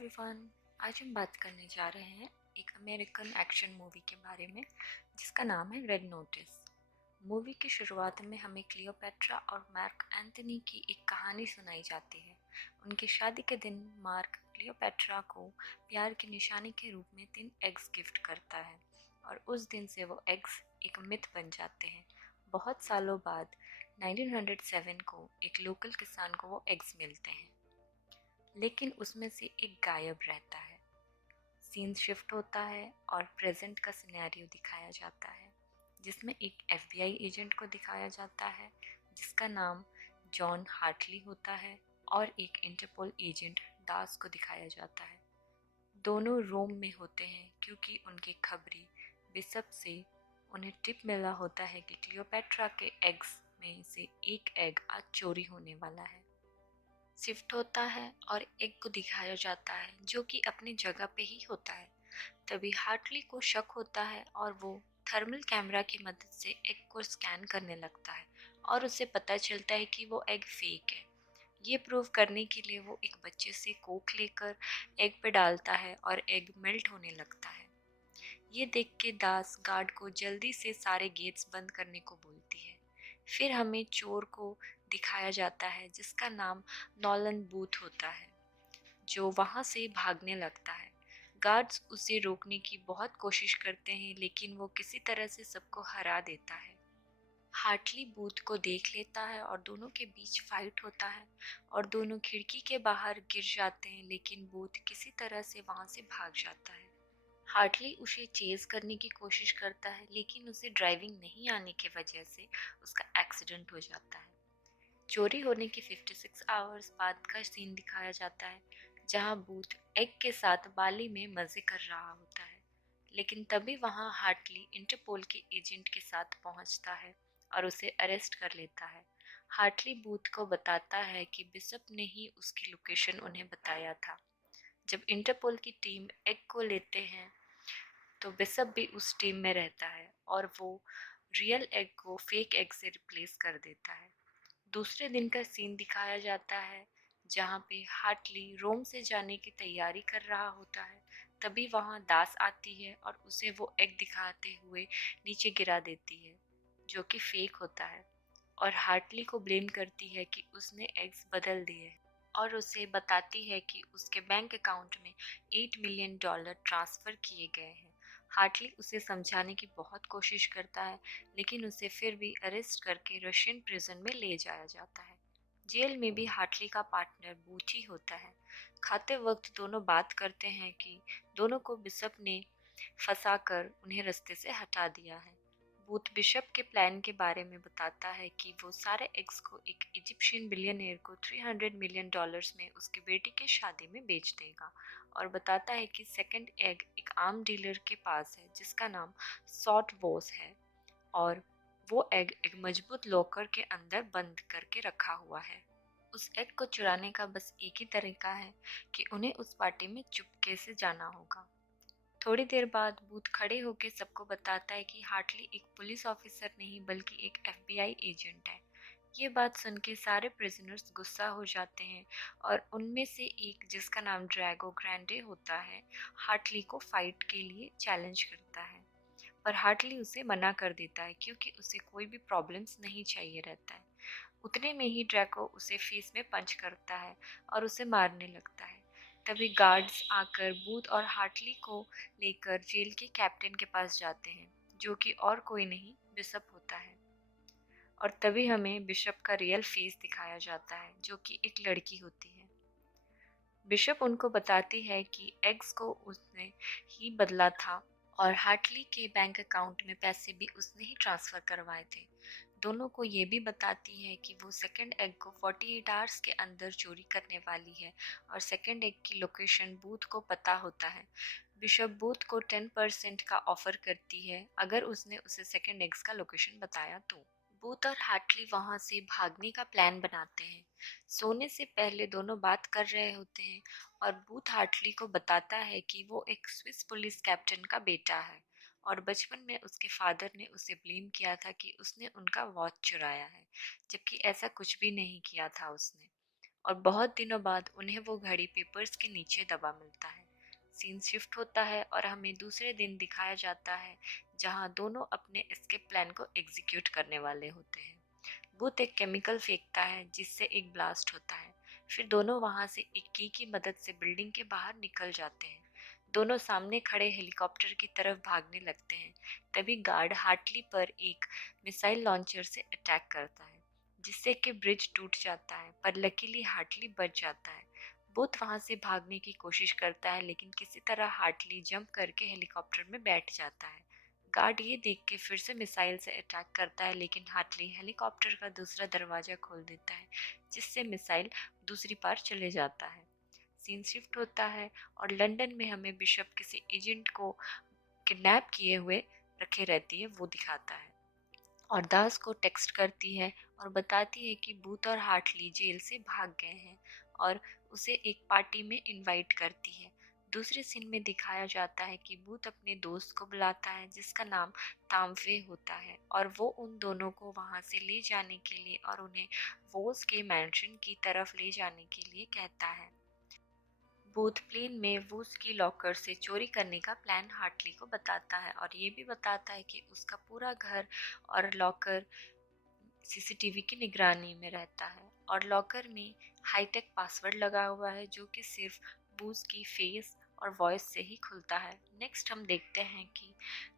Everyone. आज हम बात करने जा रहे हैं एक अमेरिकन एक्शन मूवी के बारे में जिसका नाम है रेड नोटिस। मूवी की शुरुआत में हमें क्लियोपेट्रा और मार्क एंथनी की एक कहानी सुनाई जाती है। उनकी शादी के दिन मार्क क्लियोपेट्रा को प्यार की निशानी के रूप में 3 एग्स गिफ्ट करता है और उस दिन से वो एग्स एक मिथ बन जाते हैं। बहुत सालों बाद 1907 को एक लोकल किसान को वो एग्स मिलते हैं, लेकिन उसमें से एक गायब रहता है। सीन शिफ्ट होता है और प्रेजेंट का सिनेरियो दिखाया जाता है, जिसमें एक एफबीआई एजेंट को दिखाया जाता है जिसका नाम जॉन हार्टली होता है और एक इंटरपोल एजेंट दास को दिखाया जाता है। दोनों रोम में होते हैं क्योंकि उनके खबरी बिशप से उन्हें टिप मिला होता है कि क्लियोपेट्रा के एग्स में से एक एग आज चोरी होने वाला है। शिफ्ट होता है और एग को दिखाया जाता है जो कि अपनी जगह पे ही होता है। तभी हार्टली को शक होता है और वो थर्मल कैमरा की मदद से एग को स्कैन करने लगता है और उसे पता चलता है कि वो एग फेक है। ये प्रूव करने के लिए वो एक बच्चे से कोक लेकर एग पे डालता है और एग मेल्ट होने लगता है। ये देख के दास गार्ड को जल्दी से सारे गेट्स बंद करने को बोलती है। फिर हमें चोर को दिखाया जाता है जिसका नाम नॉलन बूथ होता है, जो वहां से भागने लगता है। गार्ड्स उसे रोकने की बहुत कोशिश करते हैं लेकिन वो किसी तरह से सबको हरा देता है। हार्टली बूथ को देख लेता है और दोनों के बीच फाइट होता है और दोनों खिड़की के बाहर गिर जाते हैं, लेकिन बूथ किसी तरह से वहां से भाग जाता है। हार्टली उसे चेज करने की कोशिश करता है लेकिन उसे ड्राइविंग नहीं आने की वजह से उसका एक्सीडेंट हो जाता है। चोरी होने के 56 आवर्स बाद का सीन दिखाया जाता है जहां बूथ एग के साथ बाली में मजे कर रहा होता है, लेकिन तभी वहां हार्टली इंटरपोल के एजेंट के साथ पहुंचता है और उसे अरेस्ट कर लेता है। हार्टली बूथ को बताता है कि बिशप ने ही उसकी लोकेशन उन्हें बताया था। जब इंटरपोल की टीम एग को लेते हैं तो बिशप भी उस टीम में रहता है और वो रियल एग को फेक एग से रिप्लेस कर देता है। दूसरे दिन का सीन दिखाया जाता है जहाँ पे हार्टली रोम से जाने की तैयारी कर रहा होता है। तभी वहाँ दास आती है और उसे वो एग दिखाते हुए नीचे गिरा देती है, जो कि फेक होता है, और हार्टली को ब्लेम करती है कि उसने एग्स बदल दिए हैं और उसे बताती है कि उसके बैंक अकाउंट में $8 मिलियन ट्रांसफ़र किए गए हैं। हार्टली उसे समझाने की बहुत कोशिश करता है लेकिन उसे फिर भी अरेस्ट करके रशियन प्रिजन में ले जाया जाता है। जेल में भी हार्टली का पार्टनर बूची होता है। खाते वक्त दोनों बात करते हैं कि दोनों को बिशप ने फंसाकर उन्हें रास्ते से हटा दिया है। बूथ बिशप के प्लान के बारे में बताता है कि वो सारे एग्स को एक इजिप्शियन बिलियनियर को $300 मिलियन में उसकी बेटी की शादी में बेच देगा, और बताता है कि सेकंड एग एक आर्म डीलर के पास है जिसका नाम सॉट वॉस है और वो एग एक मजबूत लॉकर के अंदर बंद करके रखा हुआ है। उस एग को चुराने का बस एक ही तरीका है कि उन्हें उस पार्टी में चुपके से जाना होगा। थोड़ी देर बाद बूथ खड़े होकर सबको बताता है कि हार्टली एक पुलिस ऑफिसर नहीं बल्कि एक एफबीआई एजेंट है। ये बात सुन के सारे प्रिजनर्स गुस्सा हो जाते हैं और उनमें से एक, जिसका नाम ड्रैगो ग्रैंडे होता है, हार्टली को फाइट के लिए चैलेंज करता है। पर हार्टली उसे मना कर देता है क्योंकि उसे कोई भी प्रॉब्लम्स नहीं चाहिए रहता है। उतने में ही ड्रैको उसे फेस में पंच करता है और उसे मारने लगता है। तभी गार्ड्स आकर बूथ और हार्टली को लेकर जेल के कैप्टन के पास जाते हैं, जो कि और कोई नहीं बिशप होता है। और तभी हमें बिशप का रियल फेस दिखाया जाता है जो कि एक लड़की होती है। बिशप उनको बताती है कि एग्स को उसने ही बदला था और हार्टली के बैंक अकाउंट में पैसे भी उसने ही ट्रांसफ़र करवाए थे। दोनों को ये भी बताती है कि वो सेकंड एग को 48 आवर्स के अंदर चोरी करने वाली है और सेकंड एग की लोकेशन बूथ को पता होता है। बिशप बूथ को 10% का ऑफर करती है अगर उसने उसे सेकंड एग्स का लोकेशन बताया तो। बूथ और हार्टली वहां से भागने का प्लान बनाते हैं। सोने से पहले दोनों बात कर रहे होते हैं और बूथ हार्टली को बताता है कि वो एक स्विस पुलिस कैप्टन का बेटा है और बचपन में उसके फादर ने उसे ब्लेम किया था कि उसने उनका वॉच चुराया है, जबकि ऐसा कुछ भी नहीं किया था उसने। और बहुत दिनों बाद उन्हें वो घड़ी पेपर्स के नीचे दबा मिलता है। सीन शिफ्ट होता है और हमें दूसरे दिन दिखाया जाता है जहां दोनों अपने एस्केप प्लान को एग्जीक्यूट करने वाले होते हैं। भूत एक केमिकल फेंकता है जिससे एक ब्लास्ट होता है। फिर दोनों वहां से एक की मदद से बिल्डिंग के बाहर निकल जाते हैं। दोनों सामने खड़े हेलीकॉप्टर की तरफ भागने लगते हैं। तभी गार्ड हार्टली पर एक मिसाइल लॉन्चर से अटैक करता है जिससे कि ब्रिज टूट जाता है, पर लकीली हार्टली बच जाता है। बूथ वहां से भागने की कोशिश करता है लेकिन किसी तरह हार्टली जंप करके हेलीकॉप्टर में बैठ जाता है। गार्ड ये देख के फिर से मिसाइल से अटैक करता है लेकिन हार्टली हेलीकॉप्टर का दूसरा दरवाजा खोल देता है जिससे मिसाइल दूसरी पार चले जाता है। सीन शिफ्ट होता है और लंदन में हमें बिशप किसी एजेंट को किडनैप किए हुए रखे रहती है वो दिखाता है, और दास को टेक्स्ट करती है और बताती है कि बूथ और हार्टली जेल से भाग गए हैं और उसे एक पार्टी में इनवाइट करती है। दूसरे सीन में दिखाया जाता है कि बूथ अपने दोस्त को बुलाता है जिसका नाम तामवे होता है और वो उन दोनों को वहां से ले जाने के लिए और उन्हें वोस के मैंशन की तरफ ले जाने के लिए कहता है। बूथ प्लेन में वूस की लॉकर से चोरी करने का प्लान हार्टली को बताता है और ये भी बताता है कि उसका पूरा घर और लॉकर सीसीटीवी की निगरानी में रहता है और लॉकर में हाईटेक पासवर्ड लगा हुआ है जो कि सिर्फ बूस की फेस और वॉइस से ही खुलता है। नेक्स्ट हम देखते हैं कि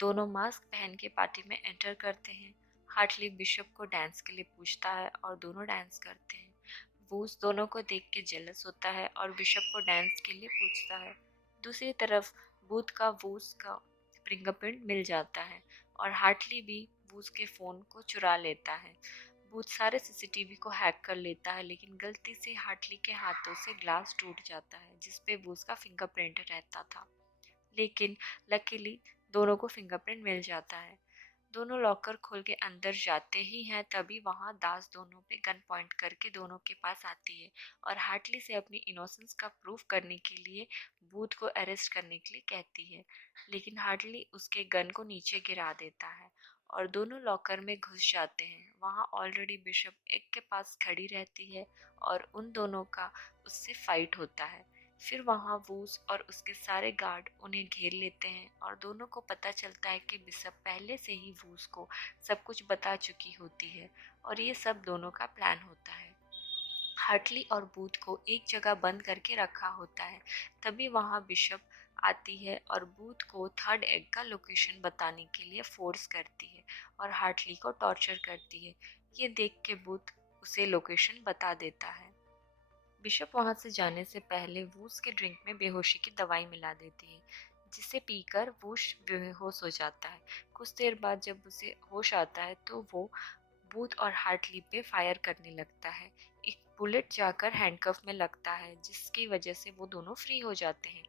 दोनों मास्क पहन के पार्टी में एंटर करते हैं। हार्टली बिशप को डांस के लिए पूछता है और दोनों डांस करते हैं। वूस दोनों को देख के जेलस होता है और बिशप को डांस के लिए पूछता है। दूसरी तरफ बूथ का वूस का फिंगरप्रिंट मिल जाता है और हार्टली भी वूस के फ़ोन को चुरा लेता है। बूथ सारे सीसीटीवी को हैक कर लेता है लेकिन गलती से हार्टली के हाथों से ग्लास टूट जाता है जिस पे वूस का फिंगरप्रिंट रहता था। लेकिन लकीली दोनों को फिंगरप्रिंट मिल जाता है। दोनों लॉकर खोल के अंदर जाते ही हैं तभी वहां दास दोनों पे गन पॉइंट करके दोनों के पास आती है और हार्टली से अपनी इनोसेंस का प्रूफ करने के लिए बूथ को अरेस्ट करने के लिए कहती है, लेकिन हार्टली उसके गन को नीचे गिरा देता है और दोनों लॉकर में घुस जाते हैं। वहां ऑलरेडी बिशप एक के पास खड़ी रहती है और उन दोनों का उससे फाइट होता है। फिर वहां वूस और उसके सारे गार्ड उन्हें घेर लेते हैं और दोनों को पता चलता है कि बिशप पहले से ही वूस को सब कुछ बता चुकी होती है और ये सब दोनों का प्लान होता है। हार्टली और बूथ को एक जगह बंद करके रखा होता है। तभी वहां बिशप आती है और बूथ को थर्ड एग का लोकेशन बताने के लिए फोर्स करती है और हार्टली को टॉर्चर करती है। ये देख के बूथ उसे लोकेशन बता देता है। बिशप वहां से जाने से पहले वूस के ड्रिंक में बेहोशी की दवाई मिला देती है जिसे पीकर वूश बेहोश हो जाता है। कुछ देर बाद जब उसे होश आता है तो वो बूथ और हार्टली पे फायर करने लगता है। एक बुलेट जाकर हैंडकफ में लगता है जिसकी वजह से वो दोनों फ्री हो जाते हैं।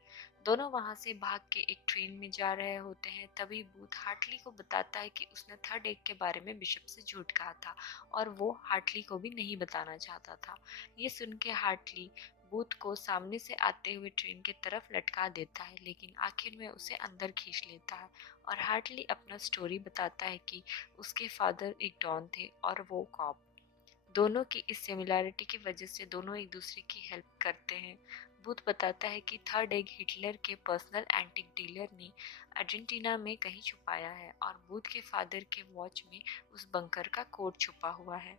दोनों वहां से भाग के एक ट्रेन में जा रहे होते हैं तभी बूथ हार्टली को बताता है कि उसने थर्ड एग के बारे में बिशप से झूठ कहा था और वो हार्टली को भी नहीं बताना चाहता था। ये सुन के हार्टली बूथ को सामने से आते हुए ट्रेन की तरफ लटका देता है लेकिन आखिर में उसे अंदर खींच लेता है और हार्टली अपना स्टोरी बताता है कि उसके फादर एक डॉन थे और वो कॉप। दोनों की इस सिमिलैरिटी की वजह से दोनों एक दूसरे की हेल्प करते हैं। बूथ बताता है कि थर्ड एग हिटलर के पर्सनल एंटिक डीलर ने अर्जेंटीना में कहीं छुपाया है और बूथ के फादर के वॉच में उस बंकर का कोड छुपा हुआ है।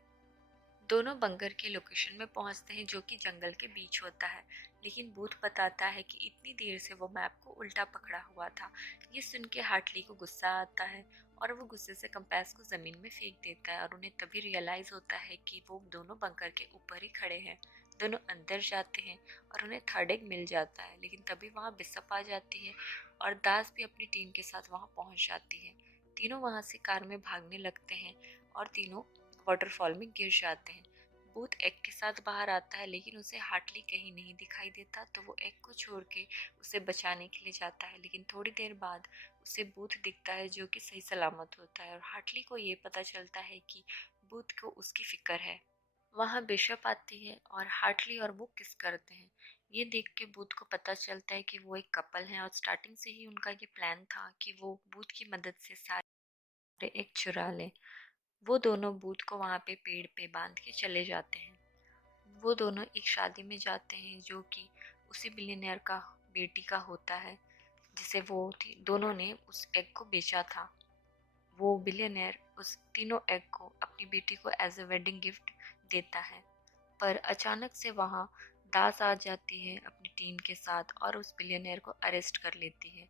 दोनों बंकर के लोकेशन में पहुंचते हैं जो कि जंगल के बीच होता है, लेकिन बूथ बताता है कि इतनी देर से वो मैप को उल्टा पकड़ा हुआ था। ये सुन के हार्टली को गुस्सा आता है और वो गुस्से से कंपास को जमीन में फेंक देता है और उन्हें तभी रियलाइज होता है कि वो दोनों बंकर के ऊपर ही खड़े हैं। दोनों अंदर जाते हैं और उन्हें थर्ड एग मिल जाता है लेकिन तभी वहाँ बिशप आ जाती है और दास भी अपनी टीम के साथ वहाँ पहुँच जाती है। तीनों वहाँ से कार में भागने लगते हैं और तीनों वाटरफॉल में गिर जाते हैं। बूथ एग के साथ बाहर आता है लेकिन उसे हार्टली कहीं नहीं दिखाई देता तो वो एग को छोड़ के उसे बचाने के लिए जाता है, लेकिन थोड़ी देर बाद उसे बूथ दिखता है जो कि सही सलामत होता है और हार्टली को ये पता चलता है कि बूथ को उसकी फिक्र है। वहाँ बिशप आती है और हार्टली और वो किस करते हैं। ये देख के बूथ को पता चलता है कि वो एक कपल हैं और स्टार्टिंग से ही उनका ये प्लान था कि वो बूथ की मदद से सारे एग चुरा लें। वो दोनों बूथ को वहां पे पेड़ पे बांध के चले जाते हैं। वो दोनों एक शादी में जाते हैं जो कि उसी बिलियनर का बेटी का होता है, जिसे दोनों ने उस एग को बेचा था। वो बिलियनर उस तीनों एग को अपनी बेटी को एज अ वेडिंग गिफ्ट देता है। पर अचानक से वहाँ दास आ जाती है अपनी टीम के साथ और उस बिलियनर को अरेस्ट कर लेती है।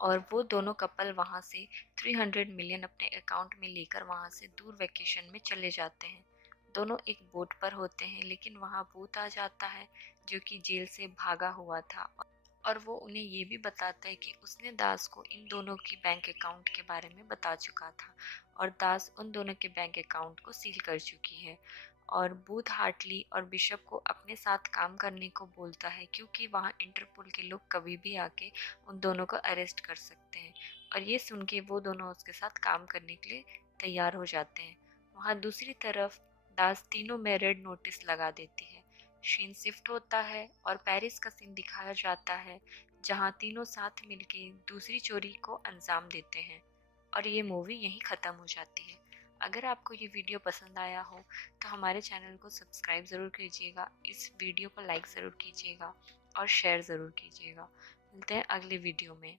और वो दोनों कपल वहाँ से 300 मिलियन अपने अकाउंट में लेकर वहाँ से दूर वेकेशन में चले जाते हैं। दोनों एक बोट पर होते हैं, लेकिन वहाँ भूत आ जाता है जो कि जेल से भागा हुआ था। और वो उन्हें ये भी बताता है कि उसने दास को इन दोनों की बैंक अकाउंट के बारे में बता चुका था और दास उन दोनों के बैंक अकाउंट को सील कर चुकी है। और बूथ हार्टली और बिशप को अपने साथ काम करने को बोलता है, क्योंकि वहाँ इंटरपोल के लोग कभी भी आके उन दोनों को अरेस्ट कर सकते हैं। और ये सुन के वो दोनों उसके साथ काम करने के लिए तैयार हो जाते हैं। वहाँ दूसरी तरफ दास तीनों में रेड नोटिस लगा देती है। सीन शिफ्ट होता है और पेरिस का सीन दिखाया जाता है, जहाँ तीनों साथ मिलके दूसरी चोरी को अंजाम देते हैं। और ये मूवी यहीं ख़त्म हो जाती है। अगर आपको ये वीडियो पसंद आया हो तो हमारे चैनल को सब्सक्राइब ज़रूर कीजिएगा, इस वीडियो को लाइक ज़रूर कीजिएगा और शेयर ज़रूर कीजिएगा। मिलते हैं अगले वीडियो में।